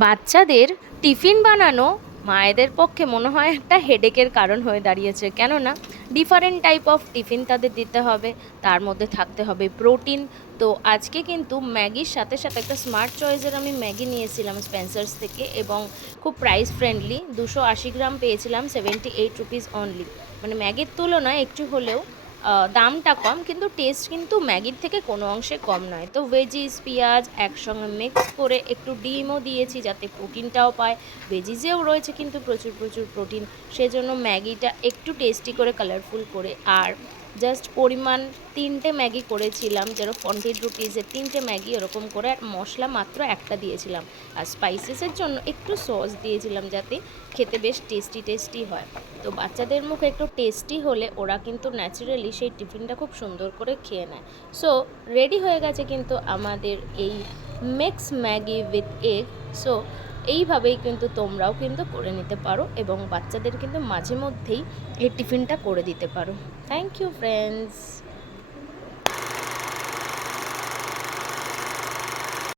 বাচ্চাদের টিফিন বানানো মায়েদের পক্ষে মনে হয় একটা হেডেকের কারণ হয়ে দাঁড়িয়েছে। কেননা ডিফারেন্ট টাইপ অফ টিফিন তাদের দিতে হবে, তার মধ্যে থাকতে হবে প্রোটিন তো আজকে কিন্তু ম্যাগির সাথে সাথে একটা স্মার্ট চয়েসের আমি ম্যাগি নিয়েছিলাম স্পেন্সার্স থেকে এবং খুব প্রাইস ফ্রেন্ডলি দুশো আশি গ্রাম পেয়েছিলাম সেভেন্টি এইট রুপিস অনলি মানে ম্যাগির তুলনায় একটু হলেও দামটা কম, কিন্তু টেস্ট কিন্তু ম্যাগির থেকে কোনো অংশে কম নয়। তো ভেজিস পেঁয়াজ একসঙ্গে মিক্স করে একটু ডিমও দিয়েছি যাতে প্রোটিনটাও পায়। ভেজিসেও রয়েছে কিন্তু প্রচুর প্রচুর প্রোটিন সেজন্য ম্যাগিটা একটু টেস্টি করে কালারফুল করে আর জাস্ট পরিমাণ তিনটে ম্যাগি করেছিলাম, যেরকম পন্টিড রুপিসের তিনটে ম্যাগি এরকম করে আর মশলা মাত্র একটা দিয়েছিলাম। আর স্পাইসেসের জন্য একটু সস দিয়েছিলাম যাতে খেতে বেশ টেস্টি টেস্টি হয়। তো বাচ্চাদের মুখে একটু টেস্টি হলে ওরা কিন্তু ন্যাচারালি সেই টিফিনটা খুব সুন্দর করে খেয়ে নেয়। সো রেডি হয়ে গেছে কিন্তু আমাদের এই mix Maggi with egg so এইভাবেই কিন্তু তোমরাও কিন্তু করে নিতে পারো এবং বাচ্চাদের কিন্তু মাঝে মধ্যেই এই টিফিনটা করে দিতে পারো। Thank you friends